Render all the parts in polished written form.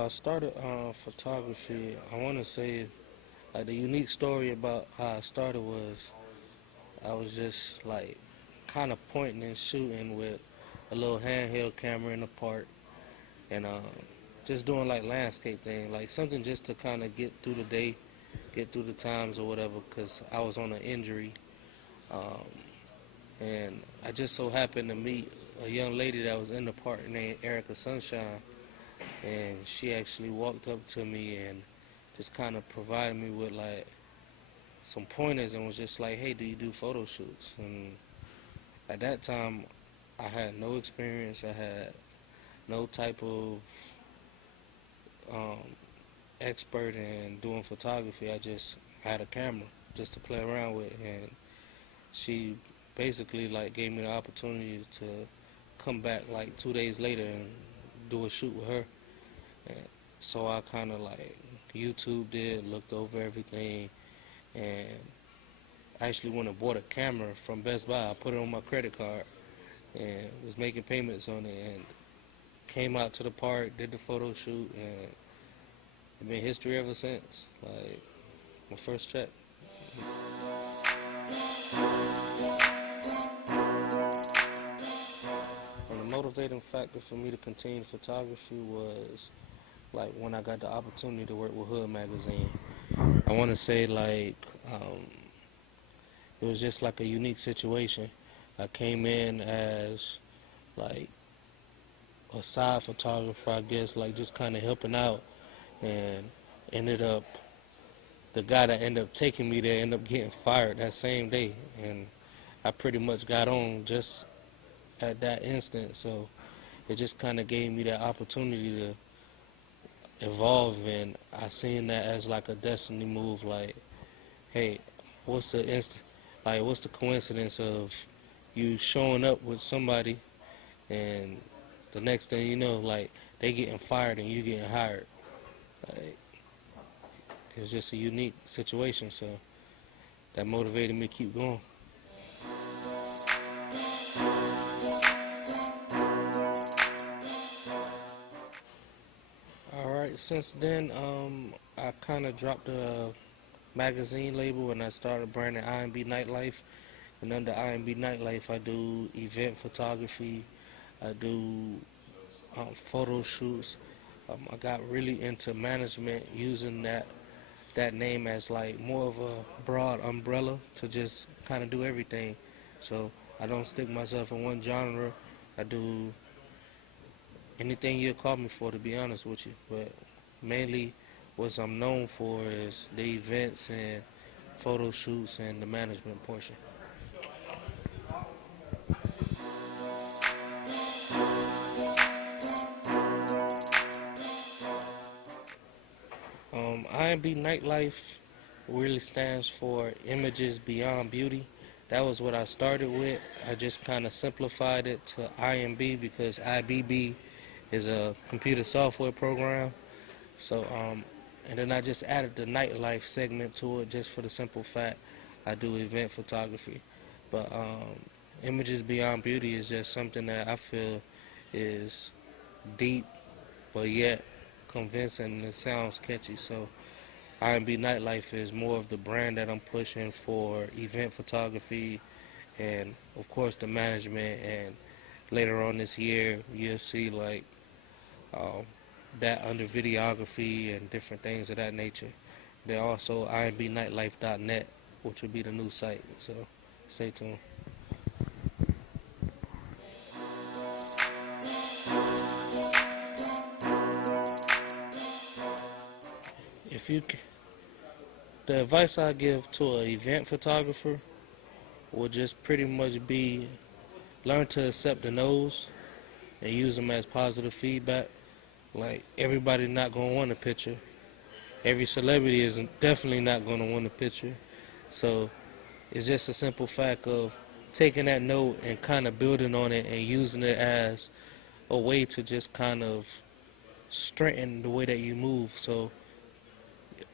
So I started photography. I want to say, like, the unique story about how I started was I was just like kind of pointing and shooting with a little handheld camera in the park, and just doing like landscape thing, like something just to kind of get through the day, get through the times or whatever, because I was on an injury. Um, and I just so happened to meet a young lady that was in the park named Erica Sunshine, and she actually walked up to me and just kind of provided me with like some pointers and was just like, "Hey, do you do photo shoots?" And at that time, I had no experience. I had no type of um, expert in doing photography. I just had a camera just to play around with, and she basically like gave me the opportunity to come back like 2 days later and do a shoot with her. And so I kind of like YouTubed it, looked over everything, and actually went and bought a camera from Best Buy. I put it on my credit card and was making payments on it, and came out to the park, did the photo shoot, and it's been history ever since. Like my first check. And the motivating factor for me to continue photography was like when I got the opportunity to work with Hood magazine. I want to say like it was just like a unique situation. I came in as like a side photographer, I guess, like just kind of helping out, and ended up the guy that ended up taking me there ended up getting fired that same day, and I pretty much got on just at that instant. So it just kind of gave me that opportunity to evolve, and I seen that as like a destiny move. Like, hey, what's the coincidence of you showing up with somebody and the next thing you know, like they getting fired and you getting hired. Like, it's just a unique situation, so that motivated me to keep going. All right, since then, I kind of dropped the magazine label and I started branding IMB Nightlife. And under IMB Nightlife, I do event photography, I do photo shoots. I got really into management, using that name as like more of a broad umbrella to just kind of do everything. So I don't stick myself in one genre. I do anything you call me for, to be honest with you. But mainly what I'm known for is the events and photo shoots and the management portion. IMB Nightlife really stands for Images Beyond Beauty. That was what I started with. I just kind of simplified it to IMB because IBB is a computer software program. So, and then I just added the nightlife segment to it just for the simple fact I do event photography. But Images Beyond Beauty is just something that I feel is deep, but yet convincing and it sounds catchy. So R&B Nightlife is more of the brand that I'm pushing for event photography and of course the management, and later on this year you'll see like um, that under videography and different things of that nature. Then also IMBNightlife.net, which will be the new site, so stay tuned. If you, the advice I give to an event photographer would just pretty much be learn to accept the no's and use them as positive feedback. Like, everybody not gonna want a picture. Every celebrity is definitely not gonna want a picture. So it's just a simple fact of taking that note and kind of building on it and using it as a way to just kind of strengthen the way that you move. So,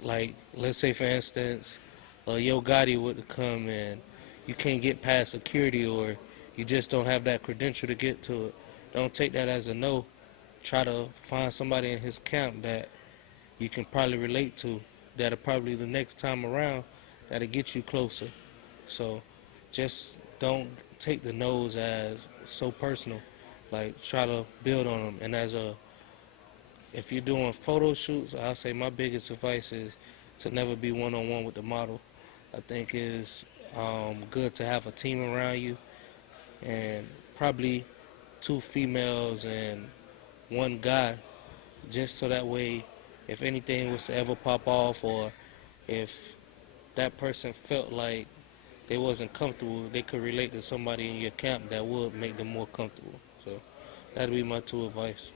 like, let's say for instance, Yo Gotti would come and you can't get past security, or you just don't have that credential to get to it. Don't take that as a no. try to find somebody in his camp that you can probably relate to, that'll probably the next time around, that'll get you closer. So just don't take the no's as so personal. Like, try to build on them. And if you're doing photo shoots, I'll say my biggest advice is to never be one-on-one with the model. I think it's good to have a team around you, and probably two females and one guy, just so that way if anything was to ever pop off, or if that person felt like they wasn't comfortable, they could relate to somebody in your camp that would make them more comfortable. So that'd be my two advice.